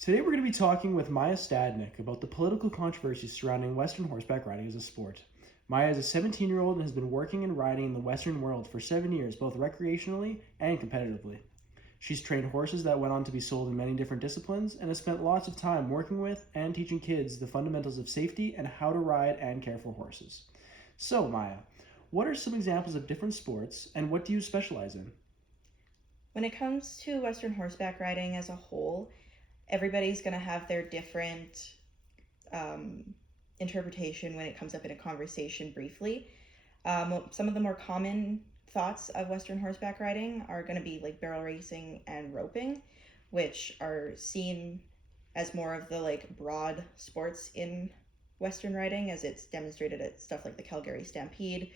Today we're going to be talking with Maya Stadnik about the political controversies surrounding Western horseback riding as a sport. Maya is a 17-year-old and has been working and riding in the Western world for 7 years, both recreationally and competitively. She's trained horses that went on to be sold in many different disciplines and has spent lots of time working with and teaching kids the fundamentals of safety and how to ride and care for horses. So, Maya, what are some examples of different sports and what do you specialize in? When it comes to Western horseback riding as a whole, everybody's going to have their different um, interpretation when it comes up in a conversation briefly. Some of the more common thoughts of Western horseback riding are going to be like barrel racing and roping, which are seen as more of the like broad sports in Western riding, as it's demonstrated at stuff like the Calgary Stampede,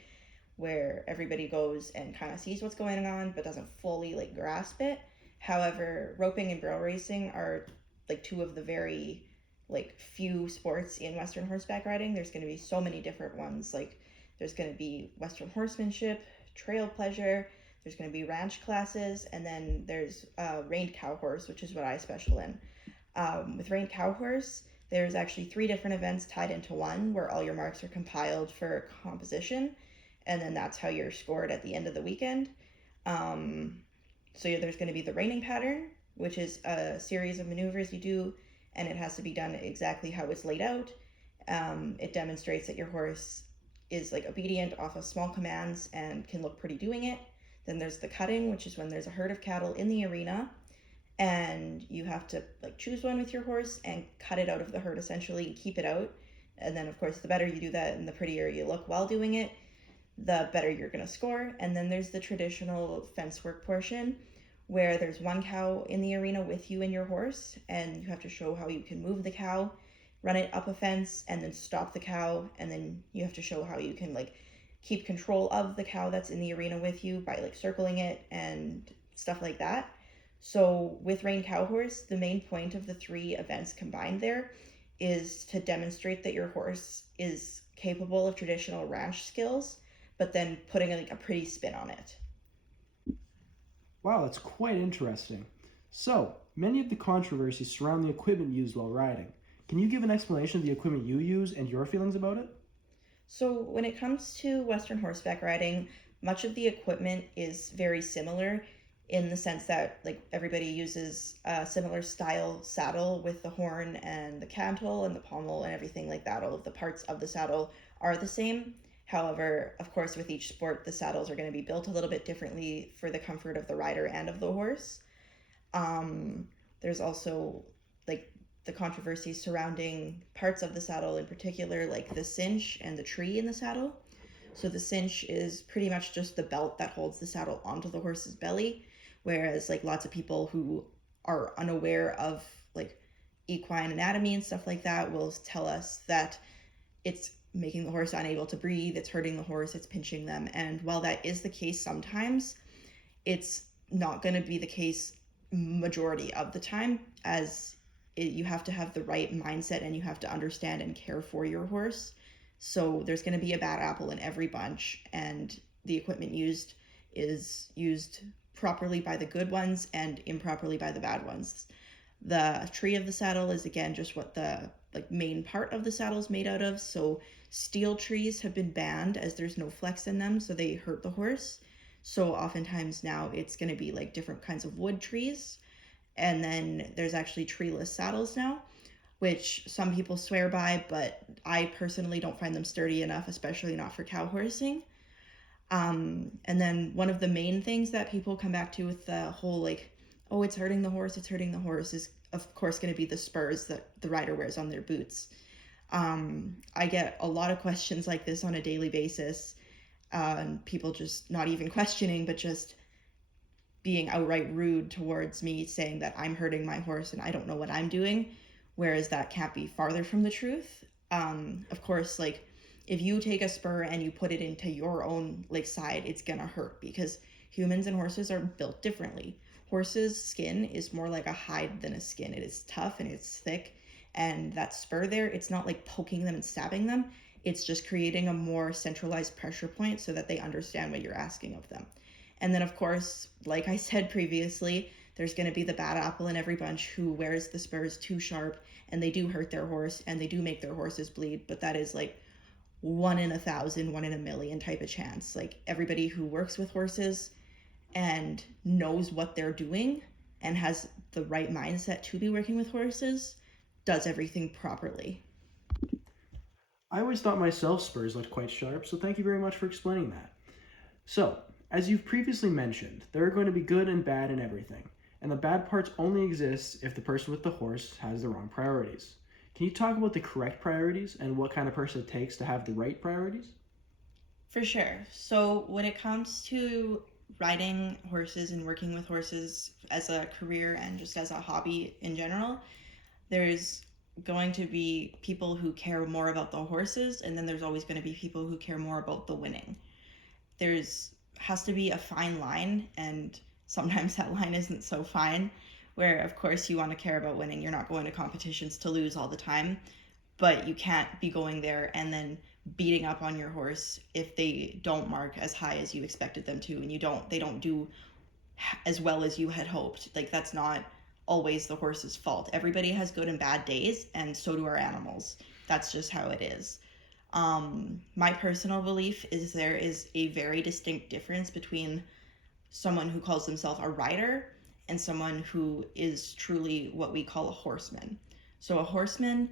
where everybody goes and kind of sees what's going on but doesn't fully like grasp it. However, roping and barrel racing are like two of the very like few sports in Western horseback riding. There's going to be so many different ones. Like there's going to be Western horsemanship, trail pleasure, there's going to be ranch classes, and then there's reined cow horse, which is what I special in. With reined cow horse, there's actually three different events tied into one where all your marks are compiled for composition, and then that's how you're scored at the end of the weekend. Um, so there's going to be the reining pattern, which is a series of maneuvers you do, and it has to be done exactly how it's laid out. It demonstrates that your horse is like obedient off of small commands and can look pretty doing it. Then there's the cutting, which is when there's a herd of cattle in the arena, and you have to like choose one with your horse and cut it out of the herd essentially and keep it out. And then of course the better you do that and the prettier you look while doing it, the better you're going to score. And then there's the traditional fence work portion where there's one cow in the arena with you and your horse, and you have to show how you can move the cow, run it up a fence, and then stop the cow. And then you have to show how you can like keep control of the cow that's in the arena with you by like circling it and stuff like that. So with Rain Cow Horse, the main point of the three events combined there is to demonstrate that your horse is capable of traditional ranch skills, but then putting like a pretty spin on it. Wow, that's quite interesting. So, many of the controversies surround the equipment used while riding. Can you give an explanation of the equipment you use and your feelings about it? So when it comes to Western horseback riding, much of the equipment is very similar in the sense that like everybody uses a similar style saddle with the horn and the cantle and the pommel and everything like that. All of the parts of the saddle are the same. However, of course, with each sport, the saddles are going to be built a little bit differently for the comfort of the rider and of the horse. Um, there's also like the controversies surrounding parts of the saddle, in particular, like the cinch and the tree in the saddle. So the cinch is pretty much just the belt that holds the saddle onto the horse's belly, whereas like lots of people who are unaware of like equine anatomy and stuff like that will tell us that it's making the horse unable to breathe, it's hurting the horse, it's pinching them. And while that is the case sometimes, it's not going to be the case majority of the time, as you have to have the right mindset and you have to understand and care for your horse. So there's going to be a bad apple in every bunch, and the equipment used is used properly by the good ones and improperly by the bad ones. The tree of the saddle is again just what the like main part of the saddle is made out of. So steel trees have been banned as there's no flex in them, so they hurt the horse. So oftentimes now it's going to be like different kinds of wood trees. And then there's actually treeless saddles now, which some people swear by, but I personally don't find them sturdy enough, especially not for cow horsing. And then one of the main things that people come back to with the whole like, oh, it's hurting the horse, is of course going to be the spurs that the rider wears on their boots. I get a lot of questions like this on a daily basis. People just not even questioning, but just being outright rude towards me, saying that I'm hurting my horse and I don't know what I'm doing, whereas that can't be farther from the truth. Of course, like if you take a spur and you put it into your own like side, it's gonna hurt because humans and horses are built differently. Horses' skin is more like a hide than a skin. It is tough and it's thick, and that spur there, it's not like poking them and stabbing them. It's just creating a more centralized pressure point so that they understand what you're asking of them. And then, of course, like I said previously, There's going to be the bad apple in every bunch who wears the spurs too sharp, and they do hurt their horse and they do make their horses bleed, but that is like 1 in 1,000, 1 in 1,000,000 type of chance. Like everybody who works with horses and knows what they're doing and has the right mindset to be working with horses does everything properly. I always thought myself spurs looked quite sharp, so thank you very much for explaining that. So, as you've previously mentioned, there are going to be good and bad in everything, and the bad parts only exist if the person with the horse has the wrong priorities. Can you talk about the correct priorities and what kind of person it takes to have the right priorities? For sure. So when it comes to riding horses and working with horses as a career and just as a hobby in general, there's going to be people who care more about the horses, and then there's always going to be people who care more about the winning. There's has to be a fine line, and sometimes that line isn't so fine, where of course you want to care about winning. You're not going to competitions to lose all the time, but you can't be going there and then beating up on your horse if they don't mark as high as you expected them to, and they don't do as well as you had hoped. Like that's not always the horse's fault. Everybody has good and bad days, and so do our animals. That's just how it is. My personal belief is there is a very distinct difference between someone who calls themselves a rider and someone who is truly what we call a horseman. So a horseman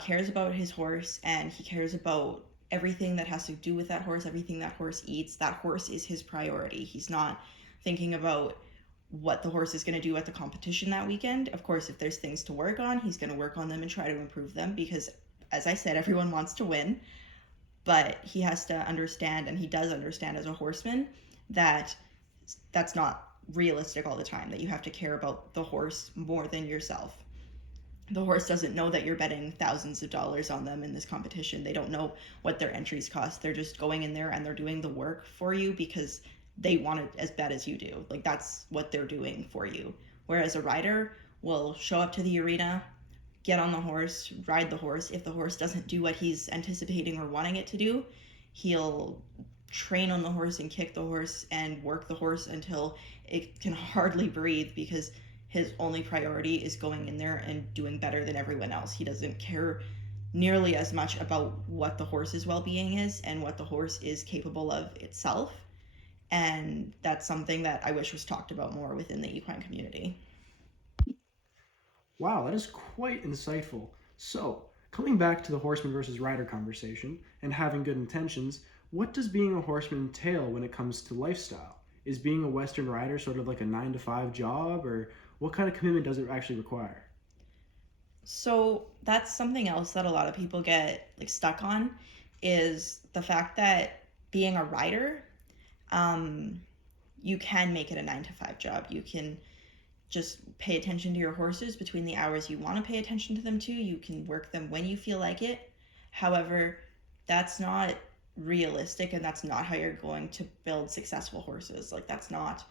cares about his horse, and he cares about everything that has to do with that horse, everything that horse eats. That horse is his priority. He's not thinking about what the horse is going to do at the competition that weekend. Of course, if there's things to work on, he's going to work on them and try to improve them because, as I said, everyone wants to win. But he has to understand, and he does understand as a horseman, that that's not realistic all the time, that you have to care about the horse more than yourself. The horse doesn't know that you're betting thousands of dollars on them in this competition. They don't know what their entries cost. They're just going in there and they're doing the work for you because they want it as bad as you do. Like that's what they're doing for you. Whereas a rider will show up to the arena, get on the horse, ride the horse. If the horse doesn't do what he's anticipating or wanting it to do, he'll train on the horse and kick the horse and work the horse until it can hardly breathe because his only priority is going in there and doing better than everyone else. He doesn't care nearly as much about what the horse's well-being is and what the horse is capable of itself. And that's something that I wish was talked about more within the equine community. Wow, that is quite insightful. So, coming back to the horseman versus rider conversation and having good intentions, what does being a horseman entail when it comes to lifestyle? Is being a Western rider sort of like a 9 to 5 job, or what kind of commitment does it actually require? So that's something else that a lot of people get like stuck on is the fact that being a rider, um, you can make it a 9 to 5 job. You can just pay attention to your horses between the hours you want to pay attention to them to. You can work them when you feel like it. However, that's not realistic, and that's not how you're going to build successful horses. Like that's not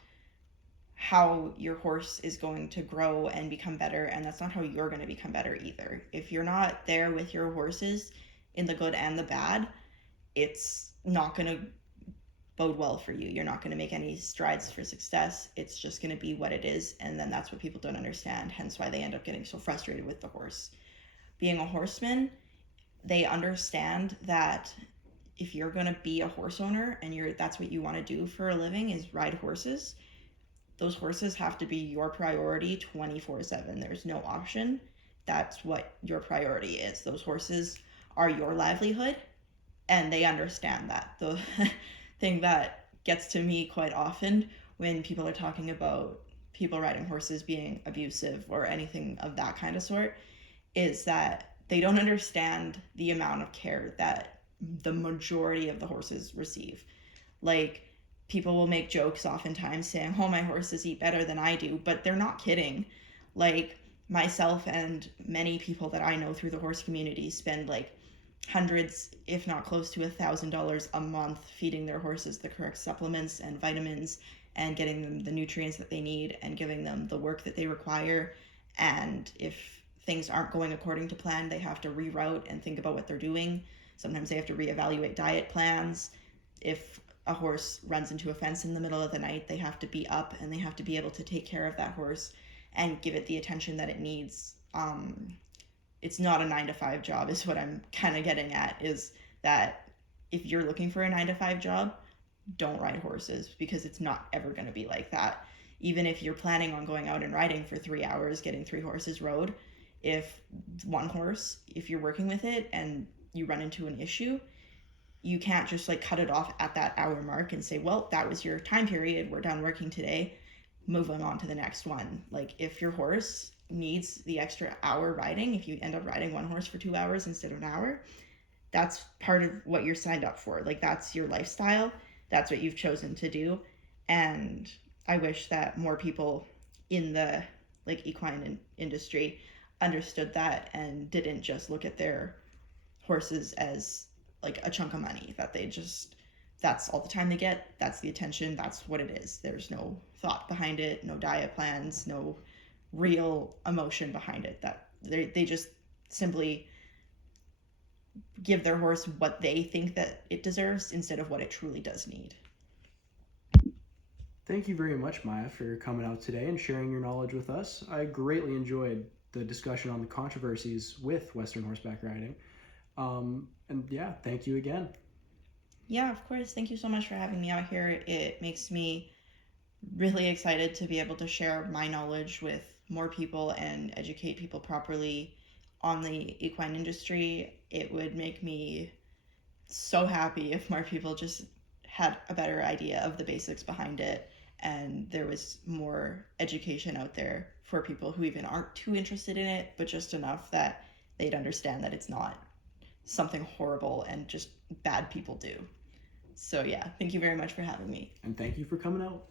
how your horse is going to grow and become better, and that's not how you're going to become better either. If you're not there with your horses in the good and the bad, it's not going to bode well for you. You're not going to make any strides for success. It's just going to be what it is, and then that's what people don't understand, hence why they end up getting so frustrated with the horse. Being a horseman, they understand that if you're going to be a horse owner and that's what you want to do for a living is ride horses, those horses have to be your priority 24/7. There's no option. That's what your priority is. Those horses are your livelihood, and they understand that. The thing that gets to me quite often when people are talking about people riding horses being abusive or anything of that kind of sort is that they don't understand the amount of care that the majority of the horses receive. Like, people will make jokes oftentimes saying, oh, my horses eat better than I do, but they're not kidding. Like, myself and many people that I know through the horse community spend like hundreds, if not close to $1,000 a month feeding their horses the correct supplements and vitamins and getting them the nutrients that they need and giving them the work that they require. And if things aren't going according to plan, they have to reroute and think about what they're doing. Sometimes they have to reevaluate diet plans. If a horse runs into a fence in the middle of the night, they have to be up and they have to be able to take care of that horse and give it the attention that it needs. It's not a 9 to 5 job, is what I'm kind of getting at, is that if you're looking for a 9 to 5 job, don't ride horses, because it's not ever going to be like that. Even if you're planning on going out and riding for 3 hours, getting 3 horses rode, if one horse, if you're working with it and you run into an issue, you can't just like cut it off at that hour mark and say, well, that was your time period, we're done working today, moving on to the next one. Like, if your horse needs the extra hour riding, if you end up riding one horse for 2 hours instead of an hour, that's part of what you're signed up for. Like, that's your lifestyle, that's what you've chosen to do. And I wish that more people in the like equine industry understood that and didn't just look at their horses as like a chunk of money that they just, that's all the time they get, that's the attention, that's what it is. There's no thought behind it, no diet plans, no real emotion behind it. That they just simply give their horse what they think that it deserves instead of what it truly does need. Thank you very much, Maya, for coming out today and sharing your knowledge with us. I greatly enjoyed the discussion on the controversies with Western horseback riding. And yeah, thank you again. Yeah, of course. Thank you so much for having me out here. It makes me really excited to be able to share my knowledge with more people and educate people properly on the equine industry. It would make me so happy if more people just had a better idea of the basics behind it and there was more education out there for people who even aren't too interested in it, but just enough that they'd understand that it's not something horrible and just bad people do. So yeah, thank you very much for having me. And thank you for coming out.